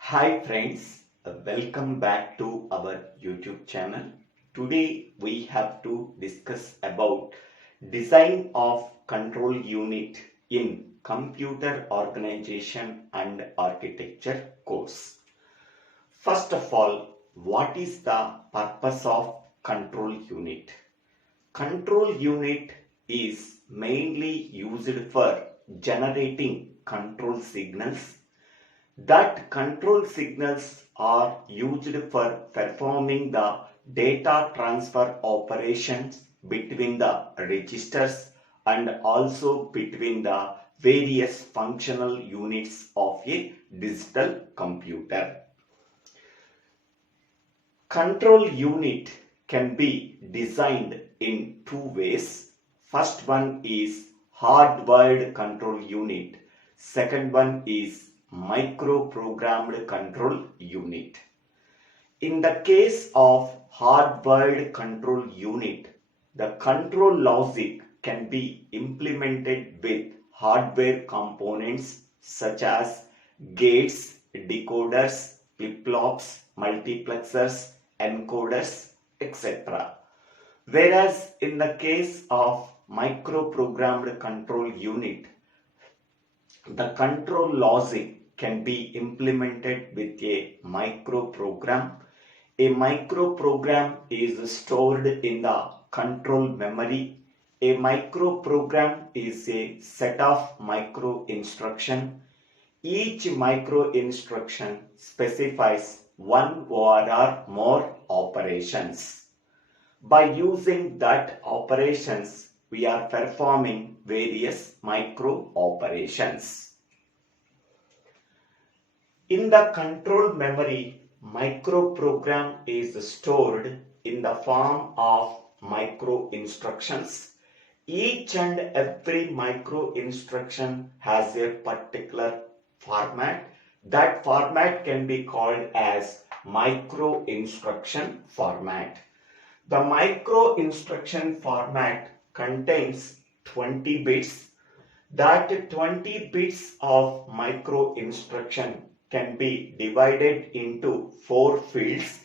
Hi friends, welcome back to our YouTube channel. Today we have to discuss about design of control unit in computer organization and architecture course. First of all, what is the purpose of control unit? Control unit is mainly used for generating control signals. That control signals are used for performing the data transfer operations between the registers and also between the various functional units of a digital computer. Control unit can be designed in two ways. First one is hardwired control unit. Second one is microprogrammed control unit. In the case of hardwired control unit, the control logic can be implemented with hardware components such as gates, decoders, flip-flops, multiplexers, encoders, etc. Whereas in the case of microprogrammed control unit, the control logic can be implemented with a microprogram. A microprogram is stored in the control memory. A microprogram is a set of micro instruction. Each micro instruction specifies one or more operations. By using that operations, we are performing various micro operations. In the control memory, microprogram is stored in the form of micro instructions. Each and every micro instruction has a particular format. That format can be called as micro instruction format. The micro instruction format contains 20 bits. That 20 bits of micro instruction can be divided into 4 fields.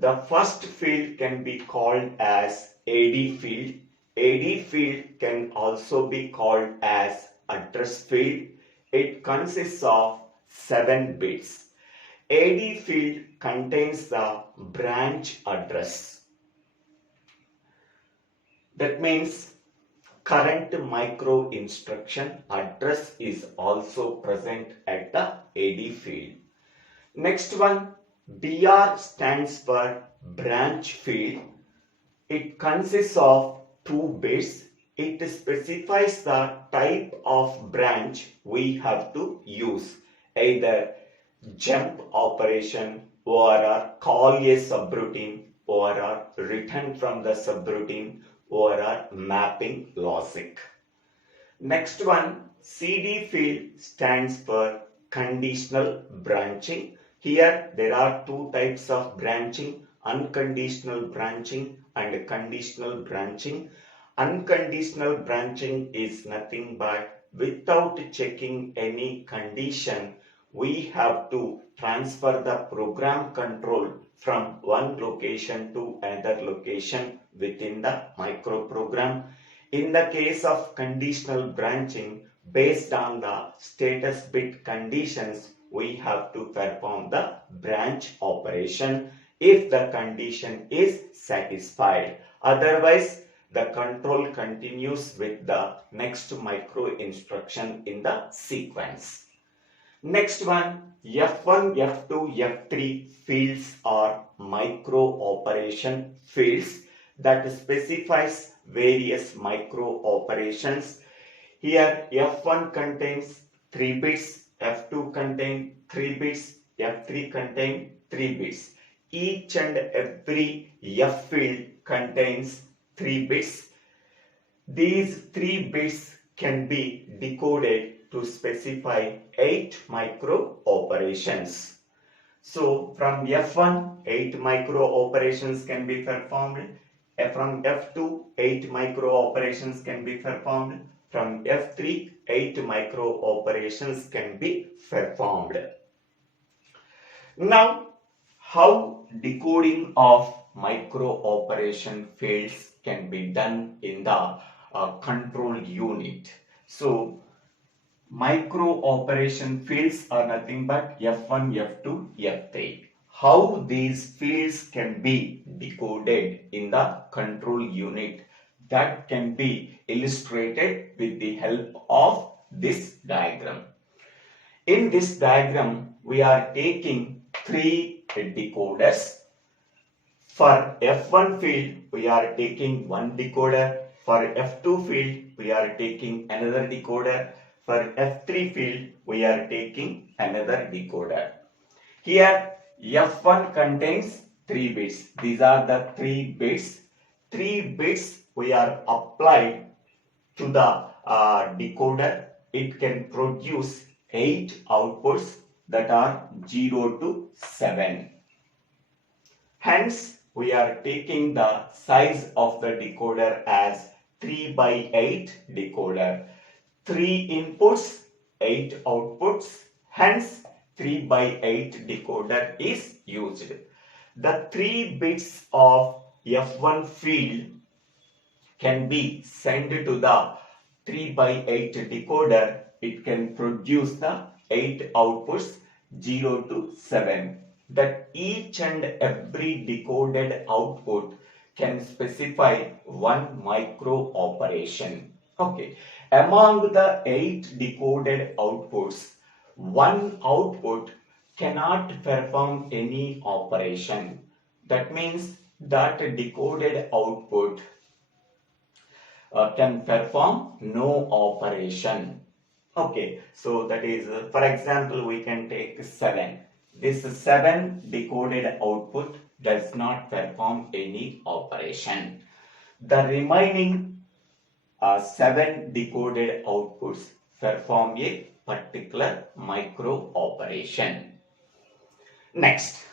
The first field can be called as AD field. AD field can also be called as address field. It consists of 7 bits. AD field contains the branch address. That means current micro instruction address is also present at the AD field. Next one, BR stands for branch field. It consists of 2 bits. It specifies the type of branch we have to use, either jump operation or call a subroutine or return from the subroutine or mapping logic. Next one, CD field stands for conditional branching. Here there are 2 types of branching, unconditional branching and conditional branching. Unconditional branching is nothing but without checking any condition, we have to transfer the program control from one location to another location within the microprogram. In the case of conditional branching, based on the status bit conditions, we have to perform the branch operation if the condition is satisfied. Otherwise, the control continues with the next micro instruction in the sequence. Next one, F1, F2, F3 fields are micro operation fields that specifies various micro operations. Here F1 contains 3 bits, F2 contains 3 bits, F3 contains 3 bits. Each and every F field contains 3 bits. These 3 bits can be decoded to specify 8 micro operations. So from F1, 8 micro operations can be performed. From F2, 8 micro operations can be performed. From F3, 8 micro operations can be performed. Now, how decoding of micro operation fields can be done in the control unit. So, micro operation fields are nothing but F1, F2, F3. How these fields can be decoded in the control unit, that can be illustrated with the help of this diagram. In this diagram, we are taking three decoders. For F1 field, we are taking one decoder. For F2 field, we are taking another decoder. For F3 field, we are taking another decoder. Here, F1 contains 3 bits. These are the 3 bits. 3 bits we are applied to the decoder. It can produce 8 outputs that are 0 to 7. Hence, we are taking the size of the decoder as 3 by 8 decoder. 3 inputs, 8 outputs. Hence, 3 by 8 decoder is used. The 3 bits of F1 field can be sent to the 3 by 8 decoder. It can produce the 8 outputs 0 to 7. That each and every decoded output can specify one micro operation. Okay. Among the 8 decoded outputs, one output cannot perform any operation. That means that decoded output can perform no operation. Okay, so that is, for example, we can take 7. This 7 decoded output does not perform any operation. The remaining 7 decoded outputs perform a particular micro operation. Next,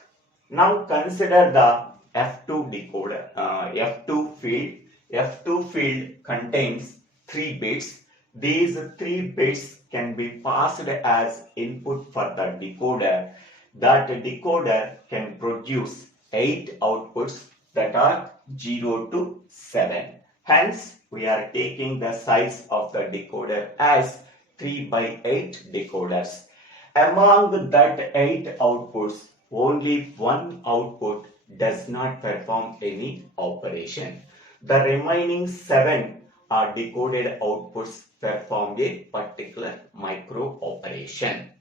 now consider the F2 decoder, F2 field. F2 field contains 3 bits. These 3 bits can be passed as input for the decoder. That decoder can produce 8 outputs that are 0 to 7. Hence, we are taking the size of the decoder as 3 by 8 decoders. Among that 8 outputs, only one output does not perform any operation. The remaining 7 are decoded outputs perform a particular micro operation.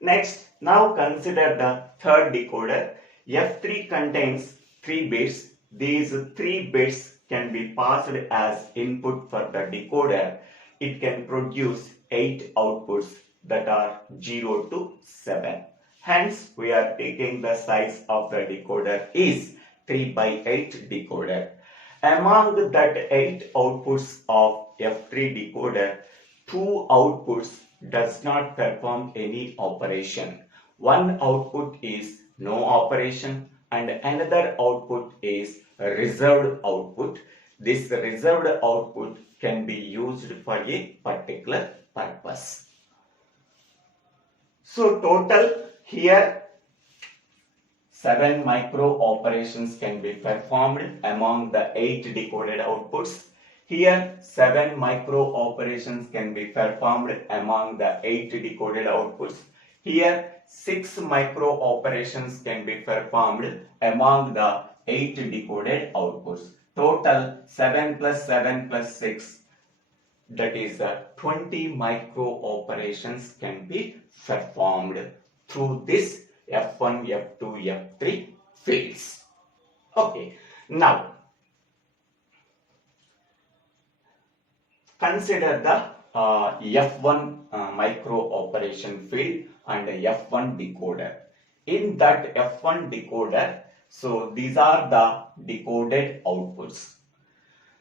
Next, now consider the third decoder. F3 contains 3 bits. These 3 bits can be passed as input for the decoder. It can produce 8 outputs that are 0 to 7. Hence, we are taking the size of the decoder is 3 by 8 decoder. Among that 8 outputs of F3 decoder, 2 outputs does not perform any operation. One output is no operation and another output is reserved output. This reserved output can be used for a particular purpose. So total here 7 micro operations can be performed among the 8 decoded outputs. Here 7 micro operations can be performed among the 8 decoded outputs. Here 6 micro operations can be performed among the 8 decoded outputs. Total 7 plus 7 plus 6, that is 20 micro operations can be performed through this F1, F2, F3 fields. Okay, now consider the F1 micro operation field and F1 decoder. In that F1 decoder, so these are the decoded outputs.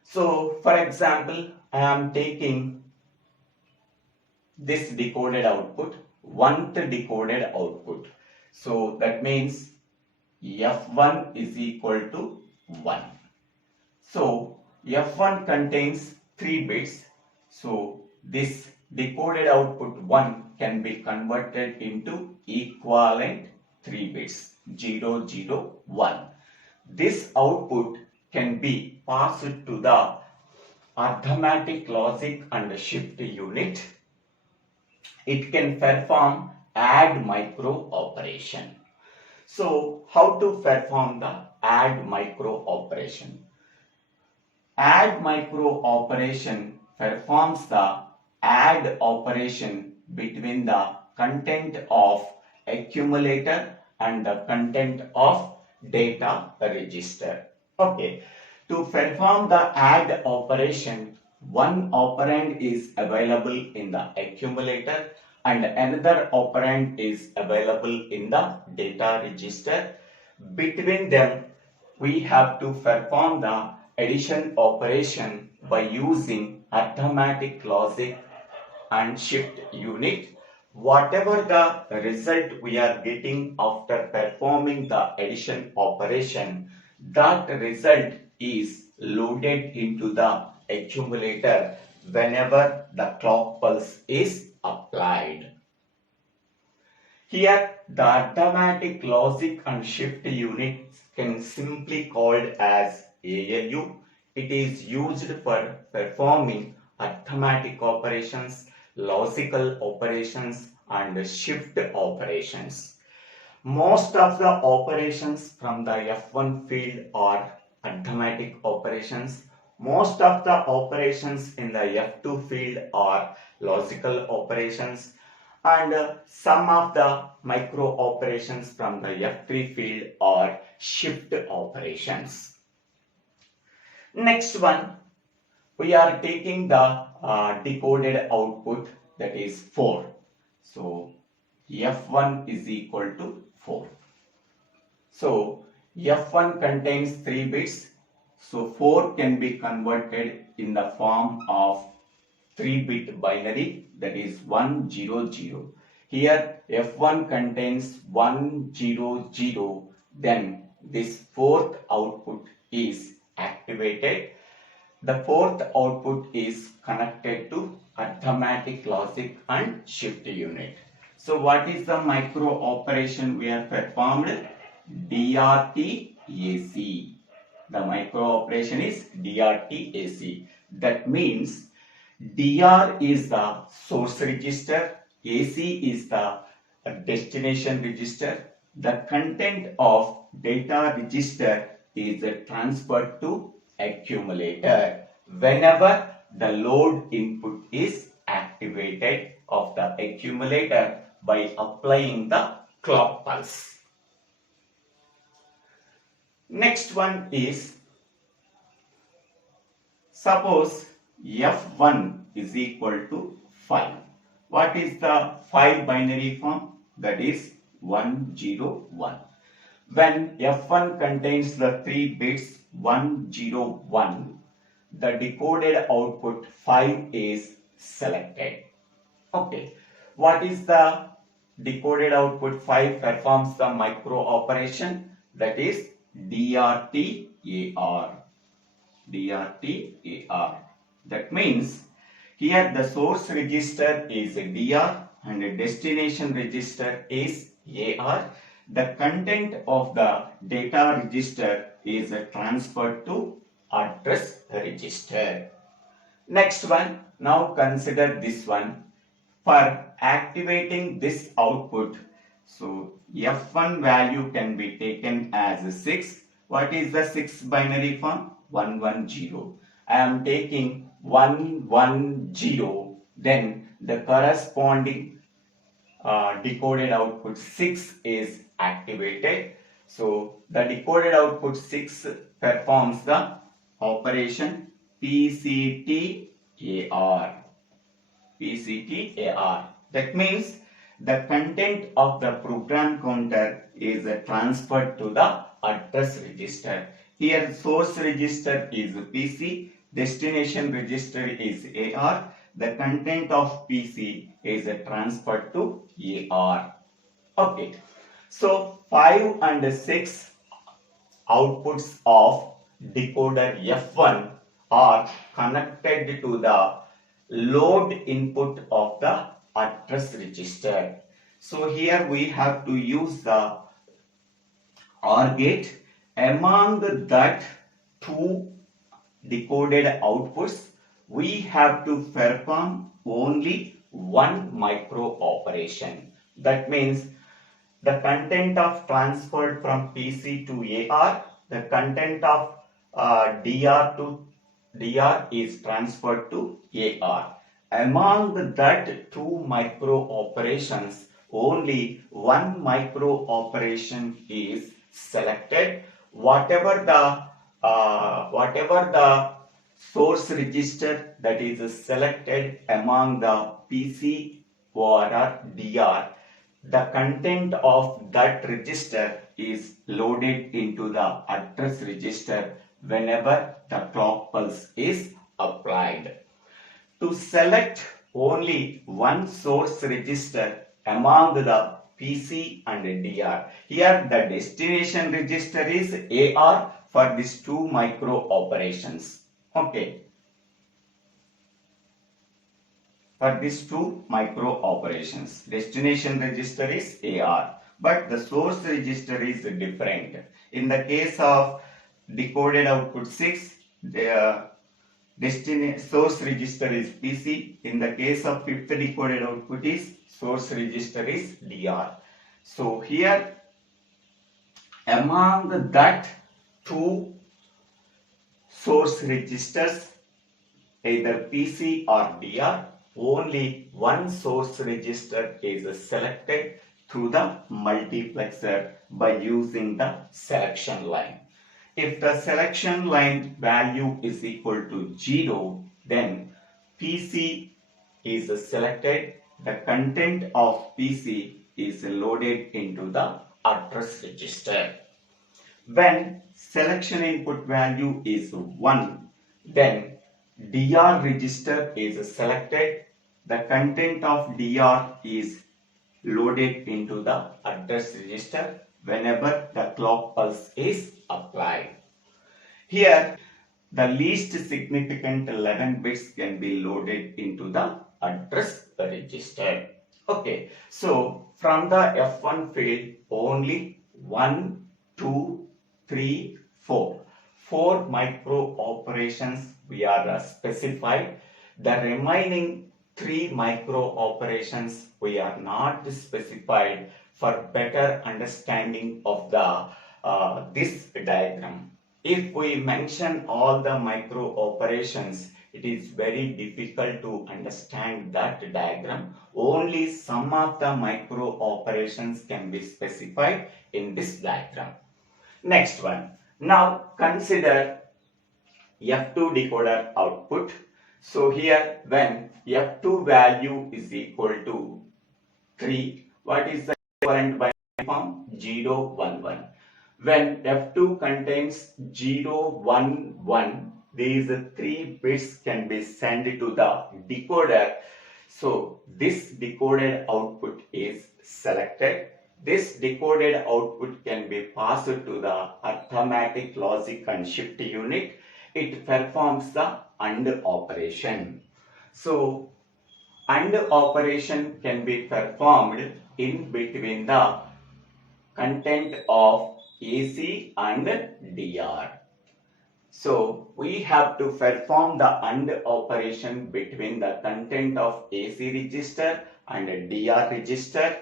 So for example, I am taking this decoded output, 1th decoded output. So that means F1 is equal to 1. So F1 contains 3 bits. So this decoded output 1 can be converted into equivalent 3 bits 0, 0, 1. This output can be passed to the arithmetic logic and shift unit. It can perform add micro operation. So how to perform the add micro operation? Add micro operation performs the add operation between the content of accumulator and the content of data register. Okay, to perform the add operation, one operand is available in the accumulator and another operand is available in the data register. Between them, we have to perform the addition operation by using arithmetic logic and shift unit. Whatever the result we are getting after performing the addition operation, that result is loaded into the accumulator whenever the clock pulse is applied. Here, the arithmetic logic and shift unit can simply called as ALU. It is used for performing arithmetic operations, logical operations and shift operations. Most of the operations from the F1 field are arithmetic operations. Most of the operations in the F2 field are logical operations, and some of the micro operations from the F3 field are shift operations. Next one, we are taking the decoded output, that is 4. So F1 is equal to 4. So F1 contains 3 bits. So 4 can be converted in the form of 3-bit binary, that is 1, 0, 0. Here F1 contains 1, 0, 0. Then this fourth output is activated. The fourth output is connected to arithmetic logic and shift unit. So what is the micro operation we have performed? DRT-AC. The micro operation is DRT-AC. That means DR is the source register, AC is the destination register. The content of data register is transferred to accumulator whenever the load input is activated of the accumulator by applying the clock pulse. Next one is, suppose F1 is equal to 5. What is the 5 binary form? That is 1, 0, 1. When F1 contains the 3 bits 1, 0, 1, the decoded output 5 is selected. Okay, what is the decoded output 5 performs the micro operation, that is DRT-AR. DRT-AR. That means here the source register is DR and the destination register is AR. The content of the data register is transferred to address register. Next one, now consider this one. For activating this output, so F1 value can be taken as 6. What is the 6 binary form? 1, 1, 0. I am taking 1, 1, 0. Then the corresponding decoded output 6 is activated. So the decoded output 6 performs the operation PCT-AR. PCT-AR. That means the content of the program counter is transferred to the address register. Here source register is PC, destination register is AR. The content of PC is transferred to AR. Okay. So 5 and 6 outputs of decoder F1 are connected to the load input of the address register. So here we have to use the OR gate. Among that two decoded outputs, we have to perform only one micro operation. That means the content of transferred from PC to AR, the content of DR to DR is transferred to AR. Among that two micro operations, only one micro operation is selected. Whatever the source register that is selected among the PC or DR, the content of that register is loaded into the address register whenever the clock pulse is applied. To select only one source register among the PC and DR, here the destination register is AR for these two micro operations. Okay. For these two micro operations, destination register is AR, but the source register is different. In the case of decoded output 6, the source register is PC. In the case of fifth decoded output is source register is DR. So here among that two source registers, either PC or DR, only one source register is selected through the multiplexer by using the selection line. If the selection line value is equal to 0, then PC is selected. The content of PC is loaded into the address register. When selection input value is 1, then DR register is selected. The content of DR is loaded into the address register whenever the clock pulse is applied. Here, the least significant 11 bits can be loaded into the address register. Okay, so from the F1 field, only 1, 2, 3, 4. 4 micro operations we are specified. The remaining 3 micro operations we are not specified for better understanding of the this diagram. If we mention all the micro operations, it is very difficult to understand that diagram. Only some of the micro operations can be specified in this diagram. Next one. Now consider F2 decoder output. So here when F2 value is equal to 3, what is the equivalent by form? 0, 1, 1. When F2 contains 0, 1, 1, these 3 bits can be sent to the decoder. So this decoded output is selected. This decoded output can be passed to the arithmetic logic and shift unit. It performs the AND operation. So AND operation can be performed in between the content of AC and DR. So we have to perform the AND operation between the content of AC register and DR register.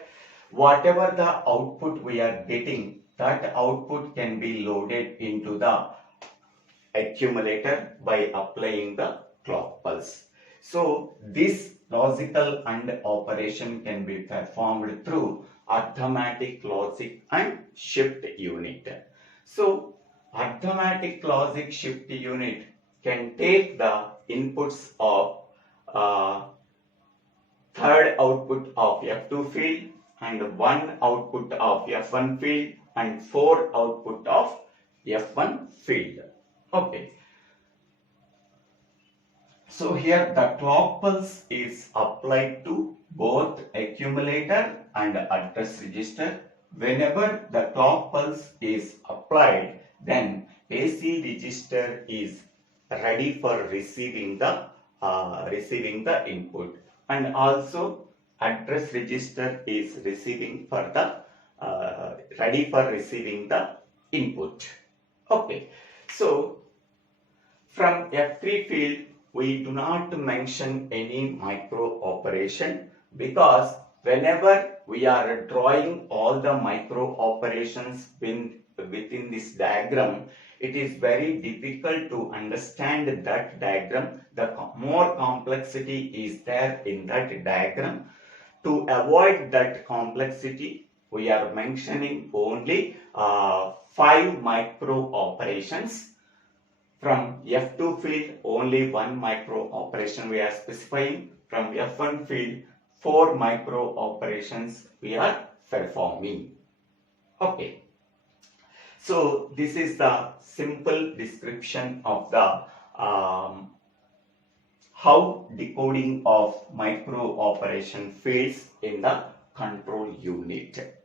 Whatever the output we are getting, that output can be loaded into the accumulator by applying the clock pulse. So this logical AND operation can be performed through arithmetic logic and shift unit. So arithmetic logic shift unit can take the inputs of third output of F2 field and 1 output of F1 field and 4 output of F1 field. Okay. So here the clock pulse is applied to both accumulator and address register. Whenever the clock pulse is applied, then AC register is ready for receiving the input, and also address register is receiving for the ready for receiving the input. Okay, so from F3 field we do not mention any micro operation, because whenever we are drawing all the micro operations within this diagram, it is very difficult to understand that diagram. The more complexity is there in that diagram. To avoid that complexity, we are mentioning only 5 micro operations. From F2 field, only 1 micro operation we are specifying. From F1 field, 4 micro operations we are performing. Okay. So this is the simple description of the how decoding of micro operation fields in the control unit.